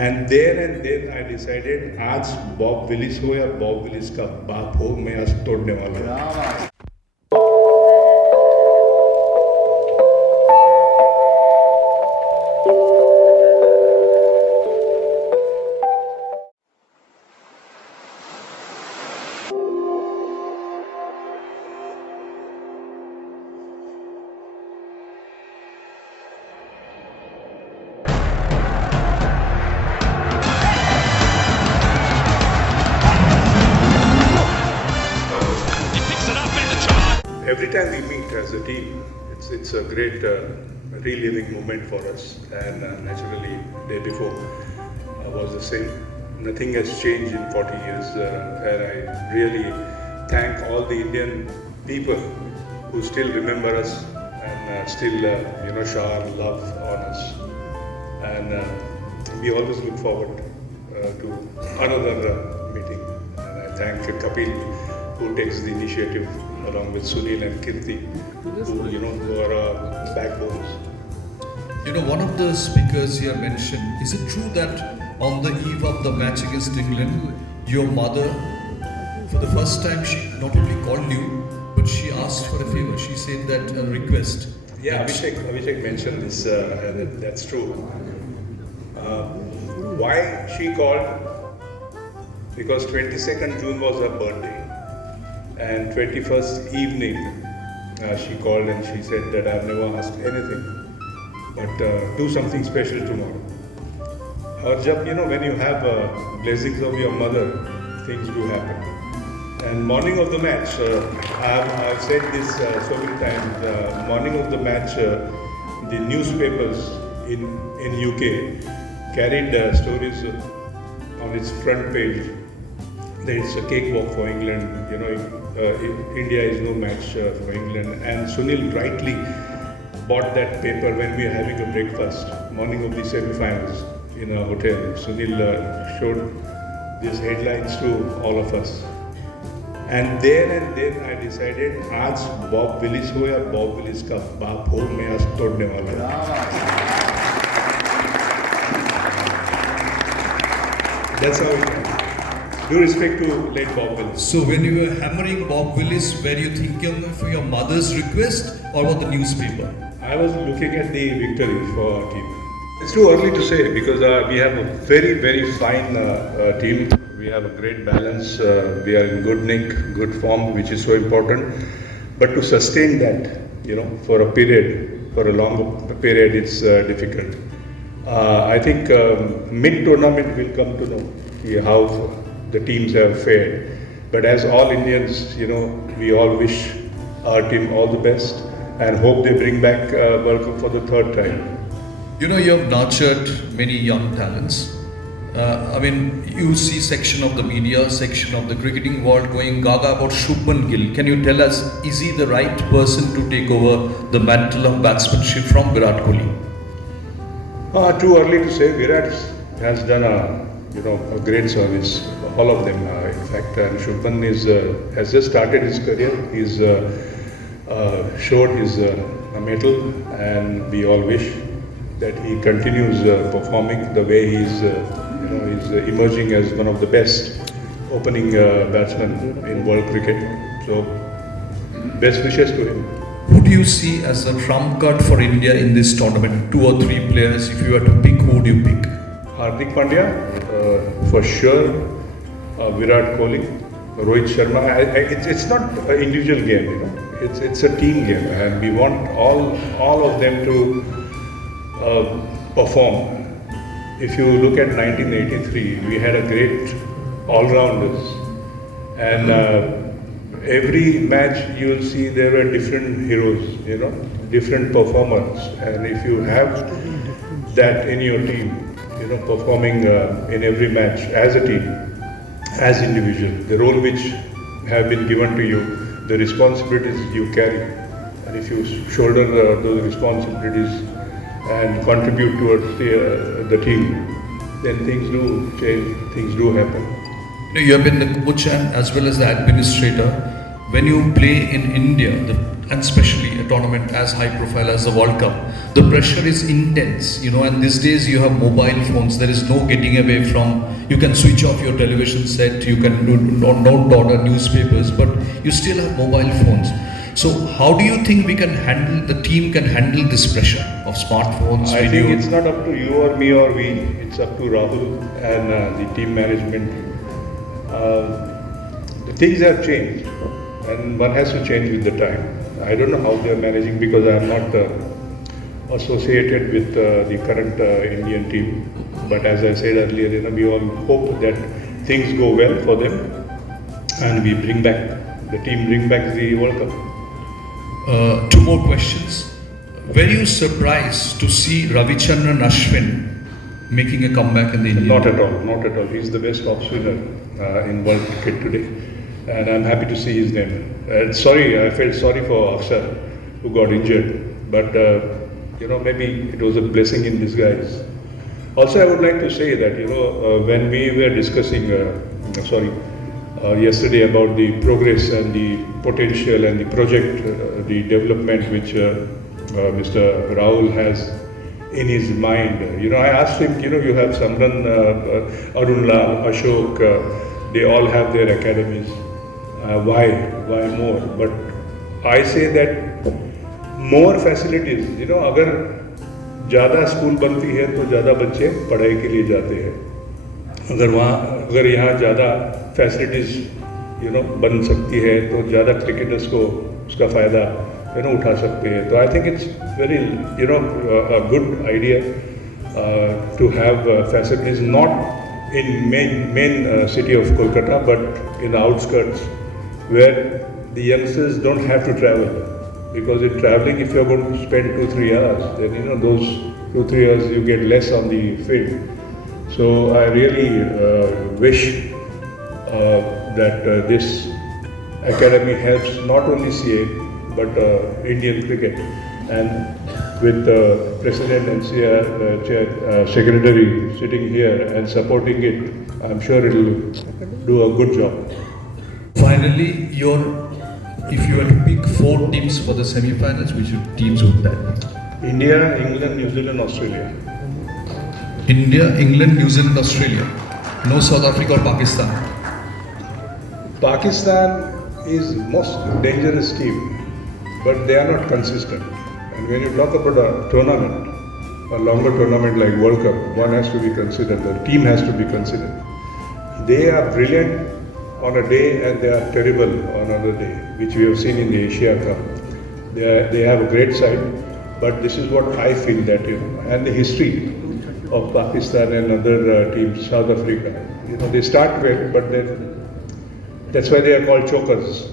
And then I decided आज Bob Willis हो या बॉब विलिस का बाप हो, मैं आज तोड़ने वाला हूँ. Every time we meet as a team, it's a great reliving moment for us. And naturally, day before was the same. Nothing has changed in 40 years, and I really thank all the Indian people who still remember us and still shower love on us. And we always look forward to another meeting. And I thank Kapil, who takes the initiative along with Sunil and Kirti, who are our backbones. One of the speakers here mentioned, is it true that on the eve of the match against England, your mother, for the first time, she not only called you, but she asked for a favor. She said that a request. Yeah, Abhishek mentioned this, that's true. Why she called? Because 22nd June was her birthday. And 21st evening, she called and she said that I've never asked anything, but do something special tomorrow. Or when you have blessings of your mother, things do happen. And morning of the match, I've said this so many times, morning of the match, the newspapers in UK carried stories on its front page that it's a cakewalk for England, India is no match for England. And Sunil rightly bought that paper when we were having a breakfast, morning of the semi-finals in a hotel. Sunil showed these headlines to all of us. And then I decided, आज Bob Willis हो या Bob Willis का बाप हो, मैं आज तोड़ने वाला हूँ. That's how it went. Due respect to late Bob Willis. So when you were hammering Bob Willis, were you thinking for your mother's request or about the newspaper? I was looking at the victory for our team. It's too early to say because we have a very, very fine team. We have a great balance. We are in good nick, good form, which is so important. But to sustain that, for a period, for a long period, it's difficult. I think mid-tournament we'll come to know how the teams have fared. But as all Indians, we all wish our team all the best and hope they bring back World Cup for the third time. You have nurtured many young talents. You see section of the media, section of the cricketing world going gaga about Shubman Gill. Can you tell us, is he the right person to take over the mantle of batsmanship from Virat Kohli? Too early to say. Virat has done a great service. All of them, in fact. And Shubman has just started his career. He's showed his mettle, and we all wish that he continues performing the way he's emerging as one of the best opening batsmen in world cricket. So, best wishes to him. Who do you see as a trump card for India in this tournament? 2 or 3 players, if you were to pick, who would you pick? Hardik Pandya, for sure. Virat Kohli, Rohit Sharma. It's not an individual game, It's a team game, and we want all of them to perform. If you look at 1983, we had a great all-rounders, and every match you will see there were different heroes, different performers, and if you have that in your team, performing in every match as a team, as individual, the role which have been given to you, the responsibilities you carry, and if you shoulder those responsibilities and contribute towards the team, then things do change, things do happen. You have been the coach and as well as the administrator. When you play in India, and especially a tournament as high profile as the World Cup, the pressure is intense, you know, and these days you have mobile phones, there is no getting away from, you can switch off your television set, you can not order newspapers, but you still have mobile phones. So how do you think the team can handle this pressure of smartphones, I video? think it's not up to you or me or we, it's up to Rahul and the team management. The things have changed and one has to change with the time. I don't know how they are managing because I am not associated with the current Indian team. But as I said earlier, you know, we all hope that things go well for them and the team bring back the World Cup. Two more questions. Were you surprised to see Ravichandran Ashwin making a comeback in the Indian Not team? at all, not at all. He's the best off spinner in world cricket today, and I'm happy to see his name. I felt sorry for Aksar, who got injured, but you know, maybe it was a blessing in disguise. Also, I would like to say that, you know, when we were discussing, yesterday about the progress and the potential and the project, the development which Mr. Rahul has in his mind. You know, I asked him, you know, you have Samran, Arunlal, Ashok, they all have their academies. Why more? But I say that more facilities, you know, अगर ज़्यादा school बनती है तो ज़्यादा बच्चे पढ़ाई के लिए जाते हैं. अगर यहाँ ज़्यादा फैसिलिटीज़ बन सकती है तो ज़्यादा क्रिकेटर्स को उसका फ़ायदा उठा सकते हैं. तो I think it's very a good idea to have facilities not in main city of Kolkata but in the outskirts where the youngsters don't have to travel. Because in traveling, if you're going to spend 2-3 hours, then those 2-3 hours you get less on the field. So I really wish that this academy helps not only CA but Indian cricket. And with the President and Secretary sitting here and supporting it, I'm sure it will do a good job. Finally, if you were to pick 4 teams for the semi-finals, which teams would that be? India, England, New Zealand, Australia. India, England, New Zealand, Australia. No South Africa or Pakistan. Pakistan is most dangerous team, but they are not consistent. And when you talk about a tournament, a longer tournament like World Cup, one has to be considered, the team has to be considered. They are brilliant on a day and they are terrible on another day, which we have seen in the Asia Cup. They have a great side, but this is what I feel that, and the history of Pakistan and other teams, South Africa, they start well, but then that's why they are called chokers.